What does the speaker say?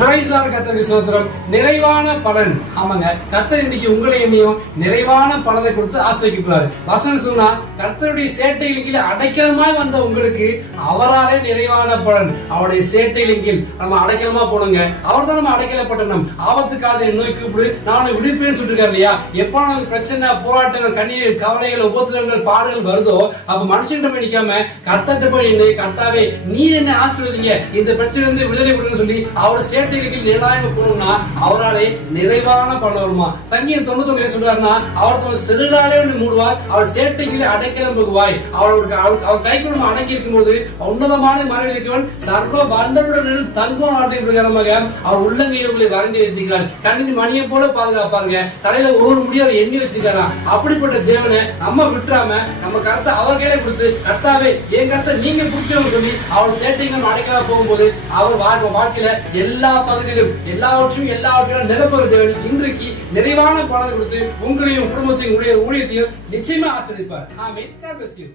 கர்த்தருக்கு ஸ்தோத்திரம். நிறைவான பலன். ஆமாங்க, கர்த்தர் இன்னைக்கு உங்களை என்னையும் நிறைவான பலனை கொடுத்து ஆசீர்வதிப்பார். வசனம் சொன்னா, கர்த்தருடைய சேட்டைகளின் கீழ் அடைக்கலமாய் வந்த உங்களுக்கு அவராலே நிறைவான பலன். அவருடைய சேட்டைகளின் கீழ் நம்ம அடைக்கலமா போடுங்க. அவர் தான் நம்ம அடைக்கலப்பட்டணும். ஆபத்து காலத்தை நோய் கூப்பிடு, நான் விடுப்பேன்னு சொல்லிருக்காரு இல்லையா? எப்ப நமக்கு பிரச்சனை, போராட்டங்கள், கண்ணீர், கவலைகள், உபத்திரங்கள், பாடுகள் வருதோ, அப்ப மனுஷன் போய் நிக்காம கர்த்தர்ட்ட போய் நின்று, கர்த்தாவே நீர் என்ன ஆசீர்வதிங்க, இந்த பிரச்சனை இருந்து விடுதலை கொடுங்க சொல்லி அவர் சேட்டைகளுக்கு நிராயமா போனோம்னா அவராலே நிறைவான பலன் வருமா? சங்கீதம் 91 சொல்றாருன்னா, அவர் சிறுகாலே மூடுவார், அவர் சேட்டைகளை அடைக்கலம் போகுவாய். அவர் கைக்குள்ள அடங்கி இருக்கும் போது உன்னதமான மறைவிலிருக்கவன் சர்வ வல்லருடன் தங்கும் நாட்டை பிரகாரமாக அவர் உள்ளங்கைகளை வரைந்து வைத்திருக்கிறார். கண்ணின் மணியை போல பாதுகாப்பாருங்க. தலையில ஒரு முடியாத எண்ணி வச்சிருக்காராம். அப்படிப்பட்ட தேவனை நம்ம விட்டுறாம நம்ம கருத்தை அவர் கையில கொடுத்து, கர்த்தாவே என் கருத்தை நீங்க பிடிச்சவங்க சொல்லி அவர் சேட்டைகள் அடைக்கலாம் போகும்போது அவர் வாழ்க்கையில எல்லா பகுதியிலும் எல்லாவற்றையும் நிரப்புகிற தேவன் இன்றைக்கு நிறைவான பலனை கொடுத்து உங்களையும் குடும்பத்தையும் ஊழியத்தையும் நிச்சயமா ஆசீர்வதிப்பார். ஆமென். God bless you.